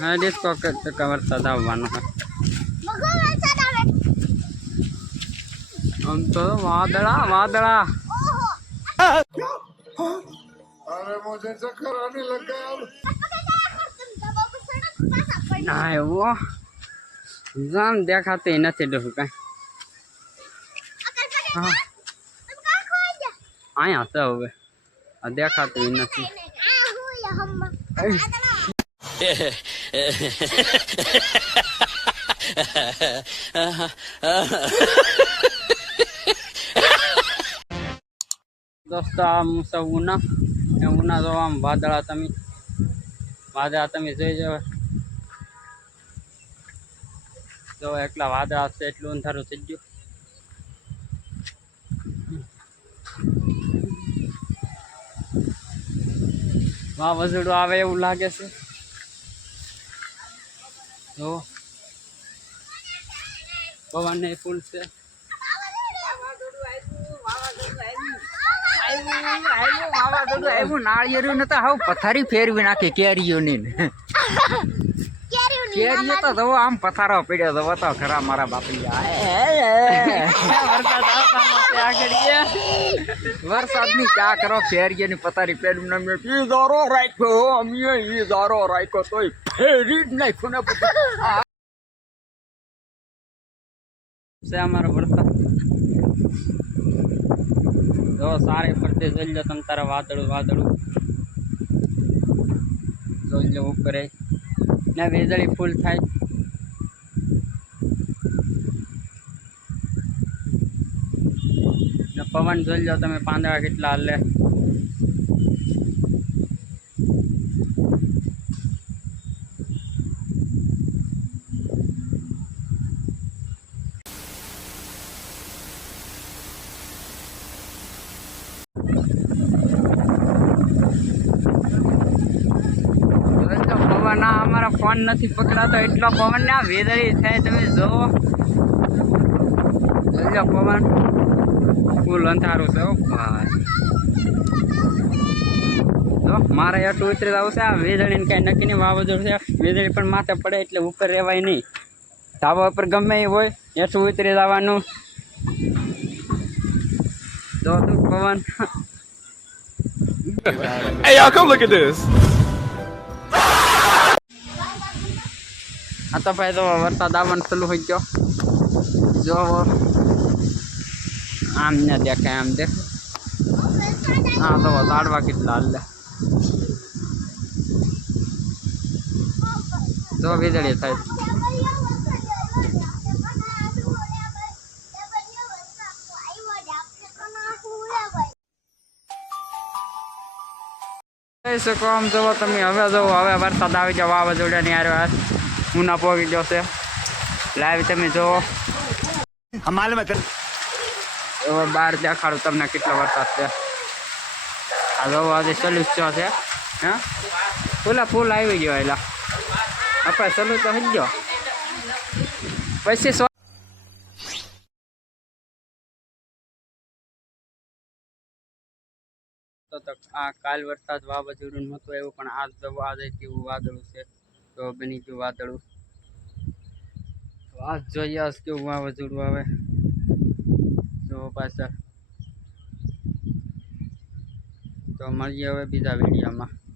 હા ડિસ્કો વરસાદ આવવાનો છે આમ તો વાદળા વાદળા अरे मुझे चक्कर आने लग गया अब ના એવું જામ દેખાતી નથી ડોહું કઈ હા અહીંયા છે હવે દેખાતું નથી દોસ્તો આમ ઉના ઉના જો આમ વાદળા તમે જોઈ જાવ જો એટલા વાદળા છે એટલું અંધારું થઈ ગયું વાવાઝોડું આવે એવું લાગે છે જો પવન ને ફૂલ છે નાળિયેરું ને તો હાવ પથારી ફેરવી નાખી કેરીઓની કેરીઓ તો જવો આમ પથારો પડ્યો જવો તો ખરા મારા બાપી વરસાદ ની ક્યાં કરો ફેરીઓની પથારી ફેરવી ઈ દારો રાખ્યો અમે ઈ દારો રાખ્યો તોય ફેરી જ નાખ્યો ને છે અમારો વરસાદ જો સારે ફરતે જોઈ લો તમે તારા વાદળું જોઈ લો ઉપર ને વીજળી ફૂલ થાય ને પવન જોઈ લો તમે પાંદડા કેટલા હાલે પવન અમારા ફોન નથી પકડાતો એટલો પવન ને વીજળી થાય તમે જોવો પવન ફૂલ અંધારું છે ભાઈ જો મારે એટલું ઉતરી જવું છે આ વીજળીને કઈ નક્કી નહીં વાવાઝોડું છે વીજળી પણ માથે પડે એટલે ઉપર રહેવાય નહીં ધાબા ઉપર ગમે એ હોય એટલું ઉતરી જવાનું જો તું પવન Hey y'all, come look at this. આ તો ભાઈ તો વરસાદ આવવાનું ચાલુ થઈ ગયો જો આમ ને દેખાય આમ દેખાય હા તો ઝાડવા કેટલા હાલે તો વીજળી થાય કહી શકો આમ જુઓ તમે હવે જુઓ હવે વરસાદ આવી જાવ વાવાઝોડાની હારે ઉના પોગી જશે લાઈવ તમે જુઓ હવે બહાર દેખાડું તમને કેટલો વરસાદ છે આ જુઓ આજે સલુસ છે હા ફૂલ આવી ગયો એટલે આપણે સલુસ તો થઈ ગયો પછી તો આ કાલ વરસાદ વાવાઝોડું નહોતું એવું પણ આજ આજે કેવું વાદળું છે તો બની ગયું વાદળું આજ જોઈએ કેવું વાવાઝોડું આવે તો પાછળ તો મળીએ હવે બીજા વિડીયોમાં